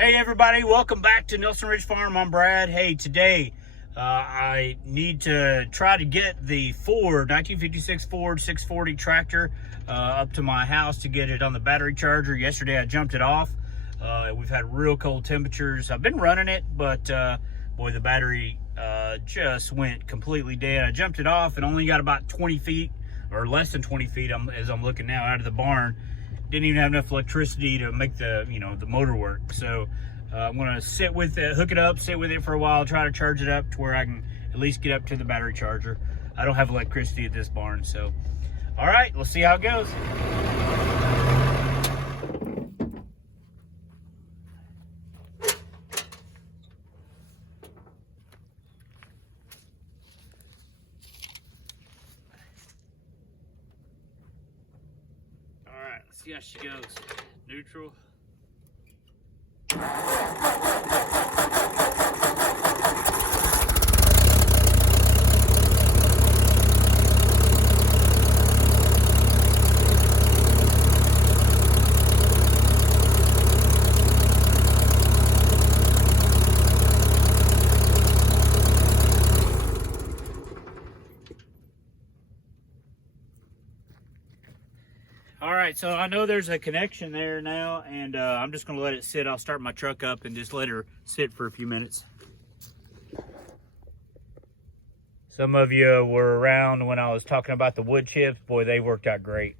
Hey everybody, welcome back to Nelson Ridge Farm. I'm Brad. Hey, today I need to try to get the Ford 1956 Ford 640 tractor up to my house to get it on the battery charger. Yesterday I jumped it off. We've had real cold temperatures. I've been running it, but boy, the battery just went completely dead. I jumped it off and only got about 20 feet or less than 20 feet as I'm looking now out of the barn. Didn't even have enough electricity to make the motor work. So I'm gonna sit with it, hook it up, sit with it for a while, try to charge it up to where I can at least get up to the battery charger. I don't have electricity at this barn, so all right, let's see how it goes. All right, let's see how she goes. Neutral. All right, so I know there's a connection there now, and I'm just gonna let it sit. I'll start my truck up and just let her sit for a few minutes. Some of you were around when I was talking about the wood chips. Boy, they worked out great.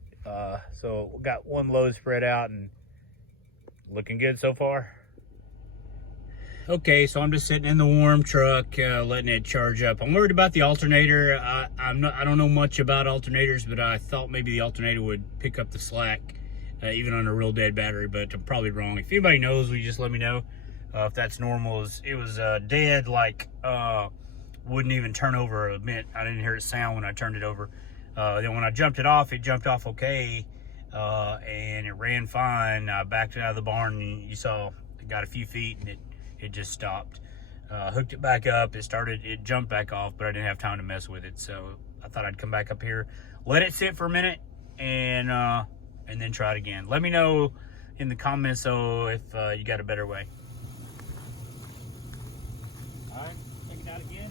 So we got one load spread out and looking good so far. Okay, so I'm just sitting in the warm truck, letting it charge up. I'm worried about the alternator. I don't know much about alternators, but I thought maybe the alternator would pick up the slack, even on a real dead battery, but I'm probably wrong. If anybody knows, will you just let me know if that's normal. It was dead, like wouldn't even turn over a bit. I didn't hear it sound when I turned it over. Then when I jumped it off okay, and it ran fine. I backed it out of the barn, and you saw it got a few feet, and it just stopped. Hooked it back up, it jumped back off, but I didn't have time to mess with it. So I thought I'd come back up here, let it sit for a minute, and then try it again. Let me know in the comments though if you got a better way. All right, take it out again.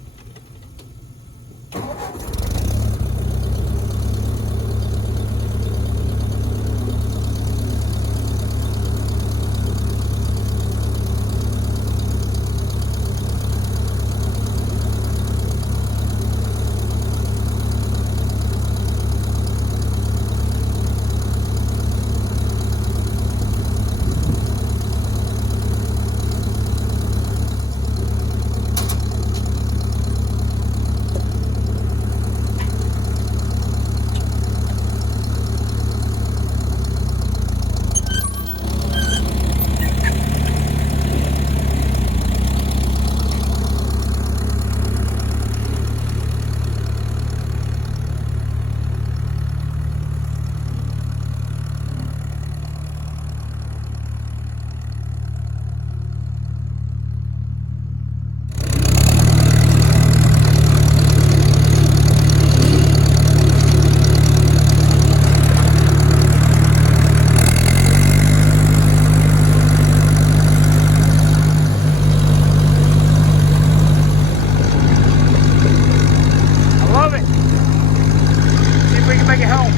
Make it home.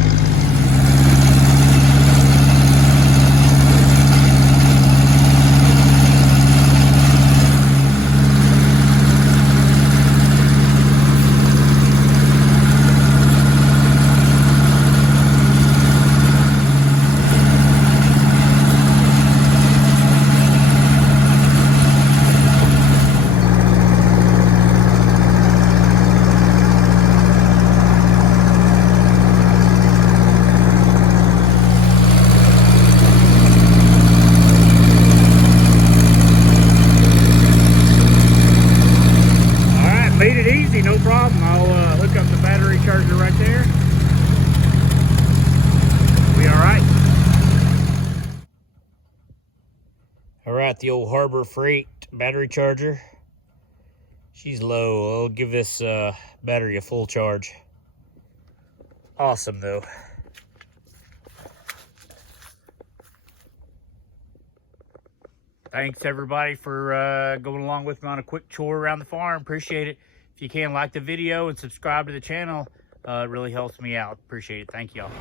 Made it easy, no problem. I'll hook up the battery charger right there. Be all right. All right, the old Harbor Freight battery charger. She's low. I'll give this battery a full charge. Awesome though. Thanks everybody for going along with me on a quick chore around the farm. Appreciate it. If you can, like the video and subscribe to the channel. It really helps me out. Appreciate it. Thank y'all.